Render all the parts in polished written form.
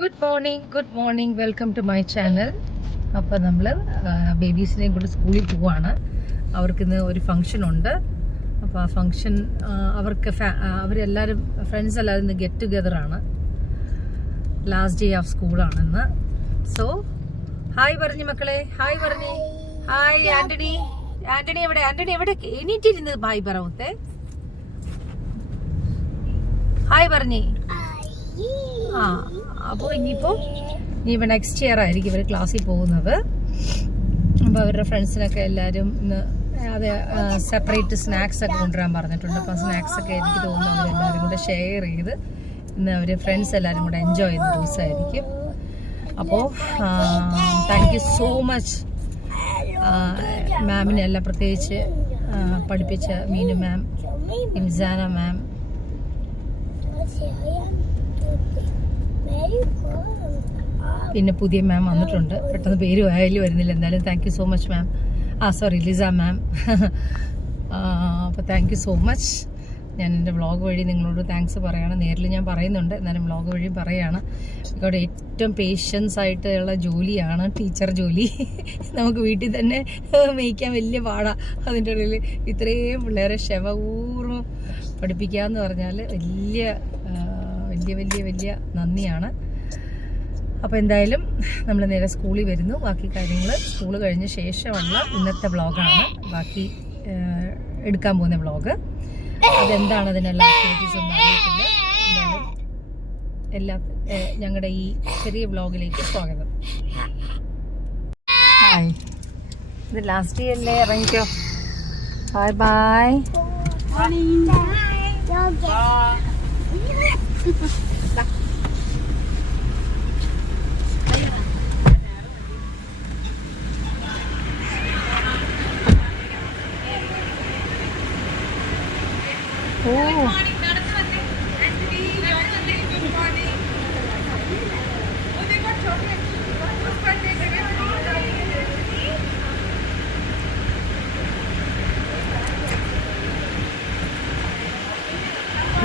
Good morning welcome to my channel. അപ്പോൾ നമ്മൾ ബേബീസിനെയും കൊണ്ട് സ്കൂളിൽ പോവാണ്. അവർക്കിന്ന് ഒരു ഫംഗ്ഷൻ ഉണ്ട്. അപ്പോൾ ആ ഫംഗ്ഷൻ അവരെല്ലാവരും ഫ്രണ്ട്സ് എല്ലാവരും ഇന്ന് ഗെറ്റ് ടുഗെദറാണ്. ലാസ്റ്റ് ഡേ ഓഫ് സ്കൂളാണെന്ന്. സോ ഹായ് പറഞ്ഞു മക്കളെ, ഹായ് പറഞ്ഞു. ഹായ് ആന്റണി. ആന്റണി എവിടെ എണീറ്റിരുന്നത്? ഹായ് പറവത്തെ ഹായ് പറഞ്ഞേ. അപ്പോൾ ഇനിയിപ്പോൾ നെക്സ്റ്റ് ഇയർ ആയിരിക്കും ഇവർ ക്ലാസ്സിൽ പോകുന്നത്. അപ്പോൾ അവരുടെ ഫ്രണ്ട്സിനൊക്കെ എല്ലാവരും ഇന്ന് സെപ്പറേറ്റ് സ്നാക്സ് ഒക്കെ കൊണ്ടുവരാൻ പറഞ്ഞിട്ടുണ്ട്. അപ്പോൾ സ്നാക്സ് ഒക്കെ എനിക്ക് തോന്നുന്നു അവരെല്ലാവരും കൂടെ ഷെയർ ചെയ്ത് ഇന്ന് അവർ ഫ്രണ്ട്സ് എല്ലാവരും കൂടെ എൻജോയ് ചെയ്യുന്ന ദിവസമായിരിക്കും. അപ്പോൾ താങ്ക് യു സോ മച്ച് മാമിനെല്ലാം, പ്രത്യേകിച്ച് പഠിപ്പിച്ച മീനു മാം, ഇംസാന മാം, പിന്നെ പുതിയ മാം വന്നിട്ടുണ്ട്. പെട്ടെന്ന് പേര് വായിൽ വരുന്നില്ല. എന്തായാലും thank you so much ma'am. Sorry, Lisa ma'am. അപ്പോൾ താങ്ക് യു സോ മച്ച്. ഞാൻ എൻ്റെ വ്ളോഗ് വഴി നിങ്ങളോട് താങ്ക്സ് പറയുകയാണ്. നേരിൽ ഞാൻ പറയുന്നുണ്ട്, എന്നാലും വ്ളോഗ് വഴി പറയുകയാണ്. ഇവിടെ ഏറ്റവും പേഷ്യൻസ് ആയിട്ടുള്ള ജോലിയാണ് ടീച്ചർ ജോലി. നമുക്ക് വീട്ടിൽ തന്നെ മേയ്ക്കാൻ വലിയ പാടാണ്. അതിൻ്റെ ഇടയിൽ ഇത്രയും പിള്ളേരെ ക്ഷമപൂർവ്വം പഠിപ്പിക്കുക എന്ന് പറഞ്ഞാൽ വലിയ നന്ദിയാണ്. അപ്പോൾ എന്തായാലും നമ്മൾ നേരെ സ്കൂളിൽ വരുന്നു. ബാക്കി കാര്യങ്ങൾ സ്കൂൾ കഴിഞ്ഞ ശേഷമുള്ള ഇന്നത്തെ വ്ളോഗാണ്. ബാക്കി എടുക്കാൻ പോകുന്ന വ്ളോഗ് അതെന്താണ്, അതിനെല്ലാം ആക്ടിവിറ്റീസ് ഒന്നും അറിയത്തില്ല. എന്തായാലും ഞങ്ങളുടെ ഈ ചെറിയ വ്ളോഗിലേക്ക് സ്വാഗതം. ഹായ്, ഇത് ലാസ്റ്റ് ഡേ അല്ലേ, ഇറങ്ങിക്കോ. Bye bye.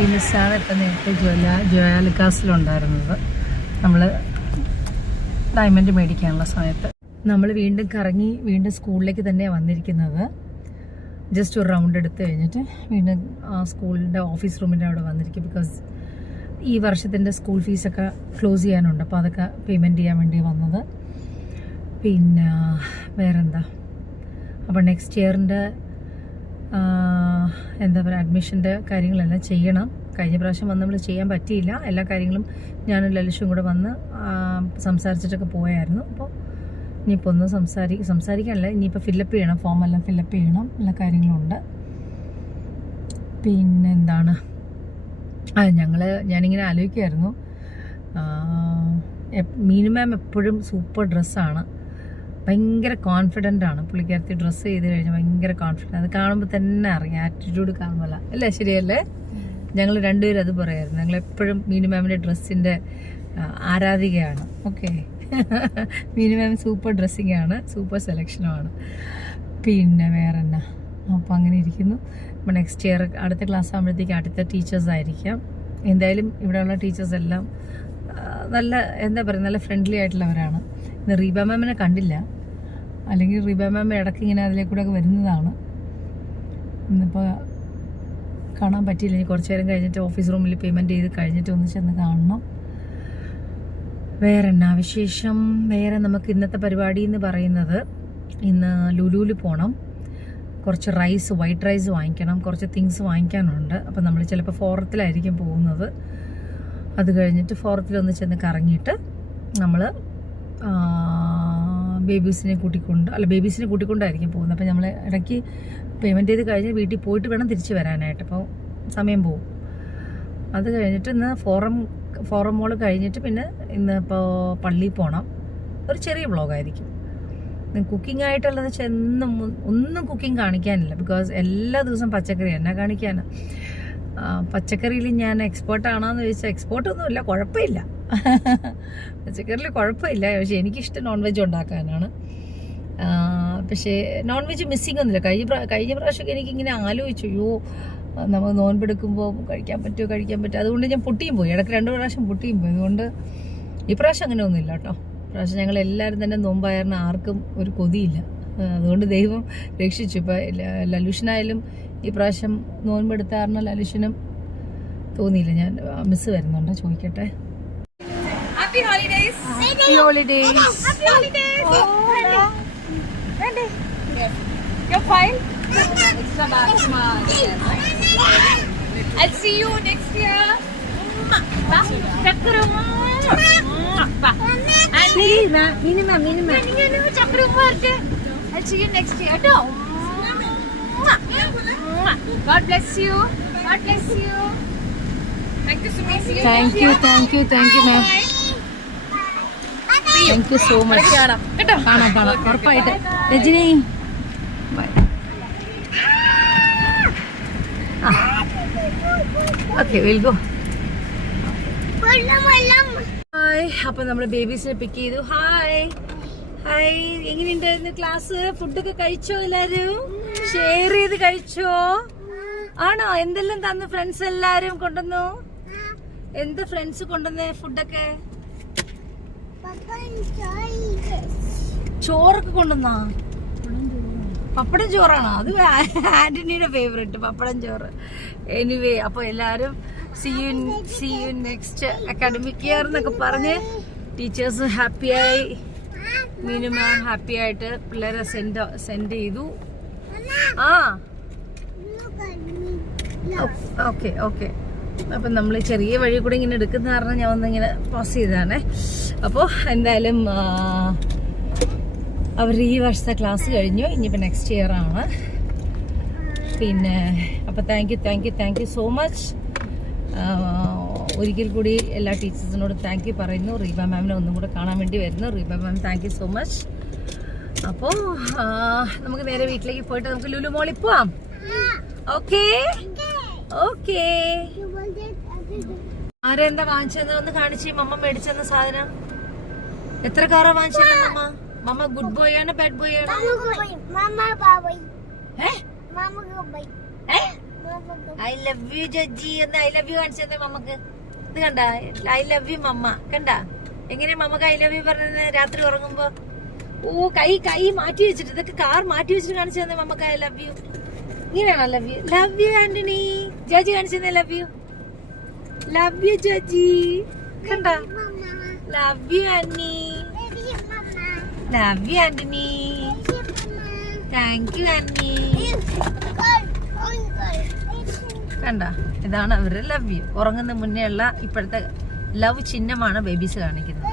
ഈ മിസ്സാണ് ഇപ്പം നേരത്തെ ജോയാലുക്കാസിലുണ്ടായിരുന്നത്. നമ്മൾ ഡയമണ്ട് മേടിക്കാനുള്ള സമയത്ത് നമ്മൾ വീണ്ടും കറങ്ങി വീണ്ടും സ്കൂളിലേക്ക് തന്നെയാണ് വന്നിരിക്കുന്നത്. ജസ്റ്റ് ഒരു റൗണ്ട് എടുത്ത് കഴിഞ്ഞിട്ട് വീണ്ടും സ്കൂളിൻ്റെ ഓഫീസ് റൂമിൻ്റെ അവിടെ വന്നിരിക്കും. ബിക്കോസ് ഈ വർഷത്തിൻ്റെ സ്കൂൾ ഫീസൊക്കെ ക്ലോസ് ചെയ്യാനുണ്ട്. അപ്പോൾ അതൊക്കെ പേയ്മെൻറ്റ് ചെയ്യാൻ വേണ്ടി വന്നത്. പിന്നെ വേറെന്താ, അപ്പോൾ നെക്സ്റ്റ് ഇയറിൻ്റെ എന്താ പറയുക, അഡ്മിഷൻ്റെ കാര്യങ്ങളെല്ലാം ചെയ്യണം. കഴിഞ്ഞ പ്രാവശ്യം വന്ന് നമ്മൾ ചെയ്യാൻ പറ്റിയില്ല. എല്ലാ കാര്യങ്ങളും ഞാനും ലലിഷും കൂടെ വന്ന് സംസാരിച്ചിട്ടൊക്കെ പോയായിരുന്നു. അപ്പോൾ ഇനിയിപ്പോൾ ഒന്ന് സംസാരിക്കാനല്ല, ഇനിയിപ്പോൾ ഫില്ലപ്പ് ചെയ്യണം, ഫോമെല്ലാം ഫില്ലപ്പ് ചെയ്യണം, എല്ലാ കാര്യങ്ങളും ഉണ്ട്. പിന്നെന്താണ്, ഞാനിങ്ങനെ ആലോചിക്കുമായിരുന്നു, മീനു മാം എപ്പോഴും സൂപ്പർ ഡ്രസ്സാണ്, ഭയങ്കര കോൺഫിഡൻ്റ് ആണ് പുള്ളിക്കാരത്തി. ഡ്രസ്സ് ചെയ്ത് കഴിഞ്ഞാൽ ഭയങ്കര കോൺഫിഡൻ്റ്, അത് കാണുമ്പോൾ തന്നെ അറിയാം, ആറ്റിറ്റ്യൂഡ് കാണുമ്പോൾ അല്ലേ, ശരിയല്ലേ? ഞങ്ങൾ രണ്ടുപേരും അത് പറയായിരുന്നു. ഞങ്ങളെപ്പോഴും മീനു മാമിൻ്റെ ഡ്രസ്സിൻ്റെ ആരാധികയാണ്. Okay, Meenu ma'am super dressing ആണ്, സൂപ്പർ സെലക്ഷനുമാണ്. പിന്നെ വേറെ എന്നാ, അപ്പോൾ അങ്ങനെ ഇരിക്കുന്നു. അപ്പോൾ നെക്സ്റ്റ് ഇയർ അടുത്ത ക്ലാസ് ആകുമ്പോഴത്തേക്ക് അടുത്ത ടീച്ചേഴ്സ് ആയിരിക്കാം. എന്തായാലും ഇവിടെയുള്ള ടീച്ചേഴ്സ് എല്ലാം നല്ല എന്താ പറയുക, നല്ല ഫ്രണ്ട്ലി ആയിട്ടുള്ളവരാണ്. ഇന്ന് റീബ മാമിനെ കണ്ടില്ല, അല്ലെങ്കിൽ റീബ മാം ഇടയ്ക്ക് ഇങ്ങനെ അതിലേക്കൂടെയൊക്കെ വരുന്നതാണ്. ഇന്നിപ്പോൾ കാണാൻ പറ്റിയില്ല. ഇനി കുറച്ച് നേരം കഴിഞ്ഞിട്ട് ഓഫീസ് റൂമിൽ പേയ്മെൻറ്റ് ചെയ്ത് കഴിഞ്ഞിട്ട് ഒന്ന് ചെന്ന് കാണണം. വേറെ എന്നാ വിശേഷം? വേറെ നമുക്ക് ഇന്നത്തെ പരിപാടി എന്ന് പറയുന്നത്, ഇന്ന് ലുലുവിൽ പോകണം, കുറച്ച് വൈറ്റ് റൈസ് വാങ്ങിക്കണം, കുറച്ച് തിങ്സ് വാങ്ങിക്കാനുണ്ട്. അപ്പോൾ നമ്മൾ ചിലപ്പോൾ ഫോറത്തിലായിരിക്കും പോകുന്നത്. അത് കഴിഞ്ഞിട്ട് ഫോറത്തിലൊന്ന് ചെന്ന് കറങ്ങിയിട്ട് നമ്മൾ ബേബീസിനെ കൂട്ടിക്കൊണ്ടായിരിക്കും പോകുന്നത്. അപ്പോൾ നമ്മൾ ഇടയ്ക്ക് പേയ്മെൻറ്റ് ചെയ്ത് കഴിഞ്ഞ് വീട്ടിൽ പോയിട്ട് വേണം തിരിച്ച് വരാനായിട്ട്. അപ്പോൾ സമയം പോകും. അത് കഴിഞ്ഞിട്ട് ഇന്ന് ഫോറം മോൾ കഴിഞ്ഞിട്ട് പിന്നെ ഇന്ന് ഇപ്പോൾ പള്ളിയിൽ പോകണം. ഒരു ചെറിയ വ്ളോഗായിരിക്കും. കുക്കിംഗ് ആയിട്ടുള്ളത് ഒന്നും കുക്കിംഗ് കാണിക്കാനില്ല. ബിക്കോസ് എല്ലാ ദിവസവും പച്ചക്കറി എന്നാ കാണിക്കാനാണ്. പച്ചക്കറിയിൽ ഞാൻ എക്സ്പേർട്ടാണോയെന്ന് ചോദിച്ചാൽ എക്സ്പേർട്ടൊന്നുമില്ല, കുഴപ്പമില്ല. പച്ചക്കറിയിൽ കുഴപ്പമില്ല. പക്ഷേ എനിക്കിഷ്ടം നോൺ വെജ് ഉണ്ടാക്കാനാണ്. പക്ഷേ നോൺ വെജ് മിസ്സിങ് ഒന്നുമില്ല. കഴിഞ്ഞ പ്രാവശ്യമൊക്കെ എനിക്കിങ്ങനെ ആലോചിച്ചു, അയ്യോ നമ്മൾ നോൻപെടുക്കുമ്പോൾ കഴിക്കാൻ പറ്റുമോ. അതുകൊണ്ട് ഞാൻ പൊട്ടിയും പോയി, ഇടയ്ക്ക് 2 പ്രാവശ്യം പൊട്ടിയും പോയി. അതുകൊണ്ട് ഈ പ്രാവശ്യം അങ്ങനെ ഒന്നുമില്ല കേട്ടോ. പ്രാവശ്യം ഞങ്ങൾ എല്ലാവരും തന്നെ നോമ്പായിരുന്നു, ആർക്കും ഒരു കൊതിയില്ല. അതുകൊണ്ട് ദൈവം രക്ഷിച്ചു. ഇപ്പം ലലുഷനായാലും ഈ പ്രാവശ്യം നോൻപെടുത്ത കാരണം ലലുഷനും തോന്നിയില്ല. ഞാൻ മിസ് വരുന്നുണ്ടോ ചോദിക്കട്ടെ. Happy holidays. Happy holidays. Happy holidays. You're fine. Extra bag. I'll see you next year. Chakram. Minima. Chakram. I'll see you next year. God bless you. God bless you. Thank you so much. Thank you, ma'am. Thank you so much. കാണാം ഉറപ്പായിട്ട്. Rajani bye. Okay will go. Hi. അപ്പൊ നമ്മള് ബേബീസിനെ പിക്ക് ചെയ്തു. Hi. എങ്ങനെയുണ്ടായിരുന്നു class? ഫുഡൊക്കെ കഴിച്ചോ? എല്ലാരും share ചെയ്ത് കഴിച്ചോ? ആണോ? എന്തെല്ലാം തന്നു ഫ്രണ്ട്സ്? എല്ലാരും കൊണ്ടുവന്നു? എന്ത് ഫ്രണ്ട്സ് കൊണ്ടുവന്നേ ഫുഡൊക്കെ? ചോറൊക്കെ കൊണ്ടുവന്നാ? പപ്പടം ചോറാണോ? അത് ആന്റണിയുടെ ഫേവറേറ്റ് പപ്പടം ചോറ്. എനിവേ, അപ്പൊ എല്ലാരും C you next academic year എന്നൊക്കെ പറഞ്ഞ് ടീച്ചേഴ്സ് ഹാപ്പിയായി, മീനു മാം ഹാപ്പി ആയിട്ട് പിള്ളേരെ സെൻഡ് ചെയ്തു. ഓക്കെ. അപ്പം നമ്മൾ ചെറിയ വഴി കൂടെ ഇങ്ങനെ എടുക്കുന്ന കാരണം ഞാൻ ഒന്നിങ്ങനെ പോസ് ചെയ്തതാണേ. അപ്പോൾ എന്തായാലും അവർ ഈ വർഷത്തെ ക്ലാസ് കഴിഞ്ഞു. ഇനിയിപ്പോൾ നെക്സ്റ്റ് ഇയർ ആണ്. പിന്നെ അപ്പോൾ താങ്ക് യു സോ മച്ച്. ഒരിക്കൽ കൂടി എല്ലാ ടീച്ചേഴ്സിനോടും താങ്ക് യു പറയുന്നു. റീബ മാമിനെ ഒന്നും കൂടെ കാണാൻ വേണ്ടി വരുന്നു. Reeba ma'am thank you so much. അപ്പോൾ നമുക്ക് നേരെ വീട്ടിലേക്ക് പോയിട്ട് നമുക്ക് ലുലു മോളിൽ പോവാം. ഓക്കെ. ആരെന്താ വാങ്ങിച്ചെന്ന് ഒന്ന് കാണിച്ച്. മമ്മ മേടിച്ചെന്ന സാധനം എത്ര കാറാ വാങ്ങിച്ചത് മമ്മ? മമ്മ ഗുഡ് ബോയ് ആണ് ബാഡ് ബോയ് ആണ്? ഐ ലവ് യു ജഡ്ജി എന്ന് ഐ ലവ് യു കാണിച്ചെന്നേ മമ്മക്ക്. ഇത് കണ്ട? ഐ ലവ് യു മമ്മ. കണ്ട എങ്ങനെ മമ്മക്ക് ഐ ലവ് യു പറഞ്ഞത് രാത്രി ഉറങ്ങുമ്പോ? ഓ കൈ മാറ്റി വെച്ചിട്ട്, ഇതൊക്കെ കാർ മാറ്റി വെച്ചിട്ട് കാണിച്ചു തന്നെ മമ്മക്ക് ഐ ലവ് യു. ഇങ്ങനെയാണോ ലവ് യു ആന്റണി? ജഡ്ജി കാണിച്ചെന്നേ ലവ് യു ജഡ്ജി. കണ്ട? Love you Antony. Love you Antony. Thank you Antony. കണ്ട? ഇതാണ് അവരുടെ ലവ് യു. ഉറങ്ങുന്ന മുന്നേ ഉള്ള ഇപ്പോഴത്തെ ലവ് ചിഹ്നമാണ് ബേബീസ് കാണിക്കുന്നത്.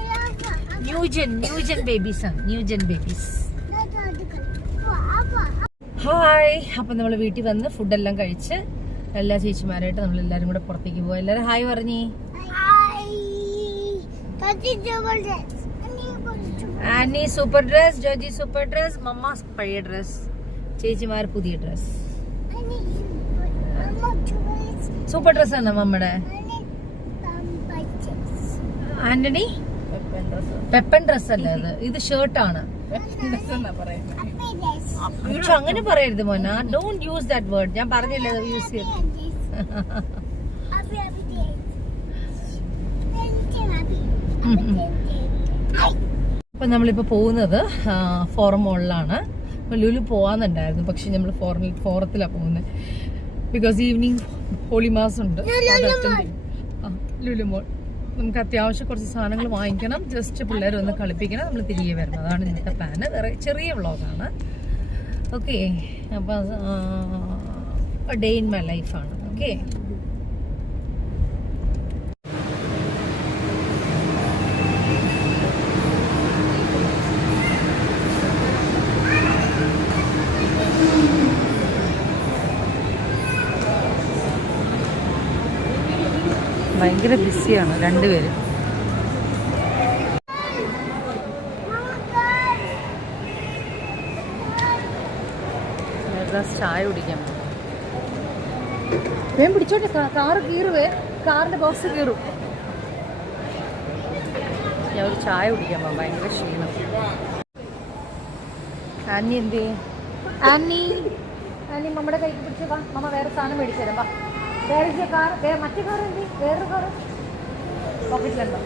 ന്യൂജൻ ബേബീസ് ആണ്. New gen babies. ഹായ്. അപ്പം നമ്മൾ വീട്ടിൽ വന്ന് ഫുഡെല്ലാം കഴിച്ച് എല്ലാ ചേച്ചിമാരായിട്ട് നമ്മളെല്ലാരും കൂടെ പുറത്തേക്ക് പോവാം. എല്ലാവരും ഹായ് പറഞ്ഞേ. Annie super dress, Joji super dress, mamma പഴയ ഡ്രസ്, ചേച്ചിമാർ പുതിയ ഡ്രസ്. സൂപ്പർ ഡ്രസ് ആണ് മമ്മയുടെ. ആന്റണി പെപ്പൻ ഡ്രസ് അല്ല അത്, ഇത് ഷർട്ടാണ്. പക്ഷെ അങ്ങനെ പറയരുത് മോന. Don't use that word. ഞാൻ പറഞ്ഞില്ലേ യൂസ് ചെയ്ത്. അപ്പൊ നമ്മളിപ്പോ പോകുന്നത് ഫോറം മോളിലാണ്. ലുലു പോവാന്നുണ്ടായിരുന്നു, പക്ഷെ നമ്മൾ ഫോറത്തിലാണ് പോകുന്നത്. ബിക്കോസ് ഈവനിങ് ഹോളി മാസ് ഉണ്ട്. ലുലു മോൾ നമുക്ക് അത്യാവശ്യം കുറച്ച് സാധനങ്ങൾ വാങ്ങിക്കണം. ജസ്റ്റ് പിള്ളേരെ ഒന്ന് കളിപ്പിക്കണം. നമ്മൾ തിരികെ വരണം. അതാണ് ഇന്നത്തെ പ്ലാന്. വേറെ ചെറിയ വ്ളോഗാണ്. ഓക്കെ. അപ്പം ഡേ ഇൻ മൈ ലൈഫാണ്. ഓക്കെ. ഭയങ്കര ബിസിയാണ് രണ്ടുപേരും. ചായ കുടിക്കാൻ വേഗം പിടിച്ചോട്ടെ. കാറ് കീറുവേ. കാറിന്റെ ബോക്സ് കീറും. ഞാൻ ഒരു ചായ കുടിക്കാൻ പോകാം. ഭയങ്കര ക്ഷീണം. ആന്നി എന്ത് ചെയ്യും? ആന്നി മമ്മയുടെ കൈക്ക് പിടിച്ച് വാ. മമ്മ വേറെ സാധനം മേടിച്ചു തരാം. വാ. വേറെ കാർ, മറ്റേ കാർ എന്ത്? വേറൊരു കാറ് പോക്കറ്റിലുണ്ടോ?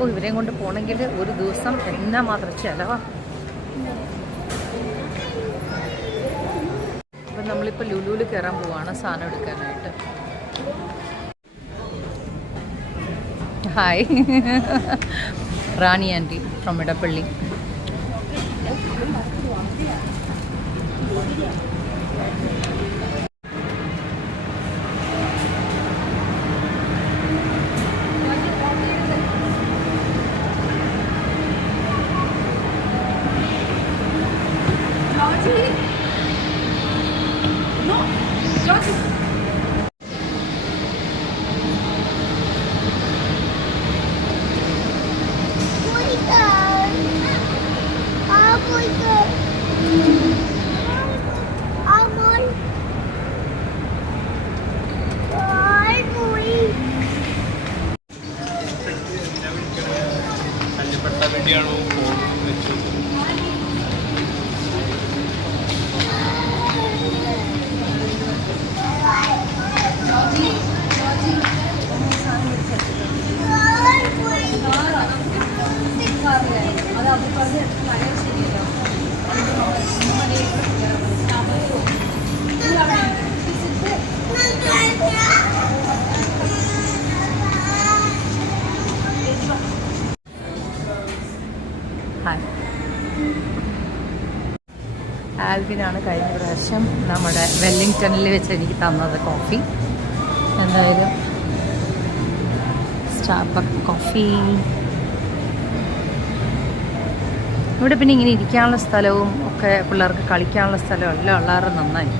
ഓ ഇവരെയും കൊണ്ട് പോകണമെങ്കിൽ ഒരു ദിവസം എന്നാ മാത്രം ചിലവാ. അപ്പം നമ്മളിപ്പോൾ ലുലുവിൽ കയറാൻ പോവാണ് സാധനം എടുക്കാനായിട്ട്. Hi Rani aunty from Edappally. ആൽവിനാണ് കഴിഞ്ഞ പ്രാവശ്യം നമ്മുടെ വെല്ലിംഗ്ടണിൽ വെച്ച് എനിക്ക് തന്നത് കോഫി. എന്തായാലും സ്റ്റാർബക്സ് കോഫി. ഇവിടെ പിന്നെ ഇങ്ങനെ ഇരിക്കാനുള്ള സ്ഥലവും ഒക്കെ പിള്ളേർക്ക് കളിക്കാനുള്ള സ്ഥലവും എല്ലാം വളരെ നന്നായി.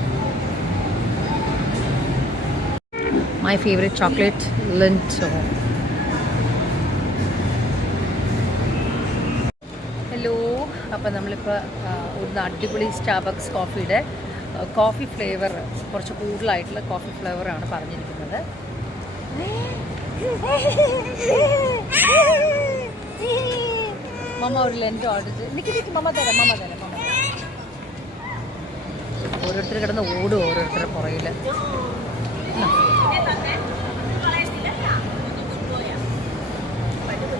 My favourite chocolate Linto. Hello, അപ്പോൾ നമ്മളിപ്പോൾ ഒരു അടിപൊളി സ്റ്റാർബക്സ് കോഫിയുടെ കോഫി ഫ്ലേവർ, കുറച്ച് കൂടുതലായിട്ടുള്ള കോഫി ഫ്ലേവറാണ് പറഞ്ഞിരിക്കുന്നത്. മമ്മ ഒരു ലെൻറ്റ് ഓർഡർ ചെയ്ത് നിൽക്കി മമ്മ തരാം. ഓരോരുത്തർ കിടന്ന് ഓടും ഓരോരുത്തരുടെ പുറകിൽ.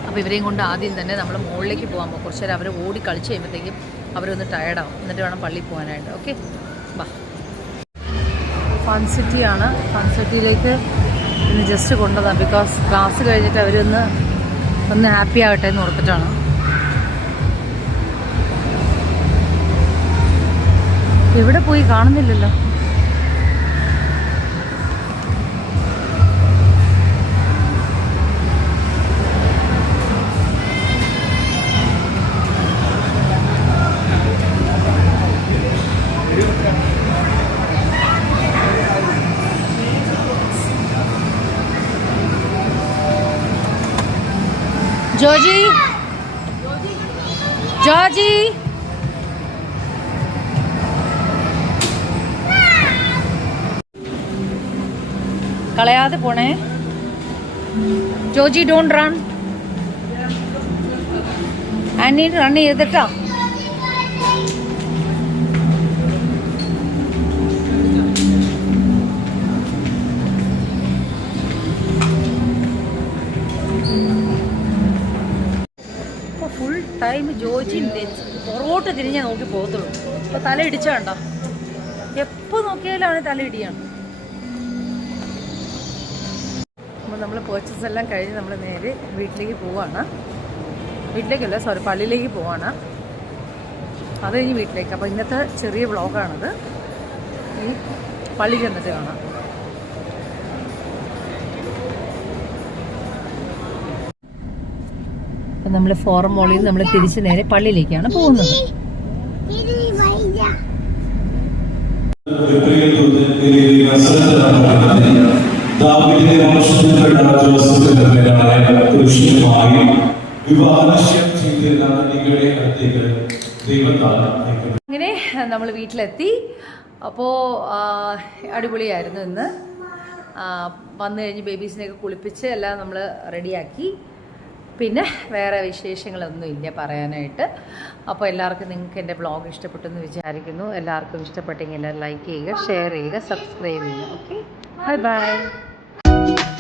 അപ്പോൾ ഇവരെയും കൊണ്ട് ആദ്യം തന്നെ നമ്മൾ മുകളിലേക്ക് പോകാൻ പോകും. കുറച്ച് നേരം അവർ ഓടി കളിച്ച് കഴിയുമ്പോഴത്തേക്കും അവരൊന്ന് ടയർഡാവും. എന്നിട്ട് വേണം പള്ളിയിൽ പോകാനായിട്ട്. ഓക്കെ, ബാ. ഫൺ സിറ്റിയാണ്. ഫൺ സിറ്റിയിലേക്ക് ഇന്ന് ജസ്റ്റ് കൊണ്ടതാണ്. ബിക്കോസ് ക്ലാസ് കഴിഞ്ഞിട്ട് അവരൊന്ന് ഹാപ്പി ആവട്ടെ എന്ന് ഓർത്തിട്ടാണ്. എവിടെ പോയി കാണുന്നില്ലല്ലോ. ജോജി കളയാതെ പോണേ. Joji don't run. Annie run ചെയ്തിട്ടാ. ഫുൾ ടൈം ജോജി പുറകോട്ട് തിരിഞ്ഞാൽ നോക്കി പോകത്തുള്ളൂ. അപ്പോൾ തല ഇടിച്ചാണ്ടോ, എപ്പോൾ നോക്കിയാലും അവന് തല ഇടിയാണ്. അപ്പോൾ നമ്മൾ പർച്ചേസ് എല്ലാം കഴിഞ്ഞ് നമ്മൾ നേരെ വീട്ടിലേക്ക് പോവാണ്. വീട്ടിലേക്കല്ല, സോറി, പള്ളിയിലേക്ക് പോവാണ്. അത് കഴിഞ്ഞ് വീട്ടിലേക്ക്. അപ്പോൾ ഇന്നത്തെ ചെറിയ വ്ളോഗാണത്. ഈ പള്ളി ചെന്നിട്ട് കാണാം. അപ്പം നമ്മൾ ഫോറം മോളിൽ നിന്ന് നമ്മൾ തിരിച്ച് നേരെ പള്ളിയിലേക്കാണ് പോകുന്നത്. അങ്ങനെ നമ്മൾ വീട്ടിലെത്തി. അപ്പോൾ അടിപൊളിയായിരുന്നു ഇന്ന്. വന്നു കഴിഞ്ഞ് ബേബീസിനെയൊക്കെ കുളിപ്പിച്ച് എല്ലാം നമ്മൾ റെഡിയാക്കി. പിന്നെ വേറെ വിശേഷങ്ങളൊന്നുമില്ല പറയാനായിട്ട്. അപ്പോൾ എല്ലാവർക്കും നിങ്ങൾക്ക് എൻ്റെ ബ്ലോഗ് ഇഷ്ടപ്പെട്ടെന്ന് വിചാരിക്കുന്നു. എല്ലാവർക്കും ഇഷ്ടപ്പെട്ടെങ്കിൽ ലൈക്ക് ചെയ്യുക, ഷെയർ ചെയ്യുക, സബ്സ്ക്രൈബ് ചെയ്യുക. Okay, by.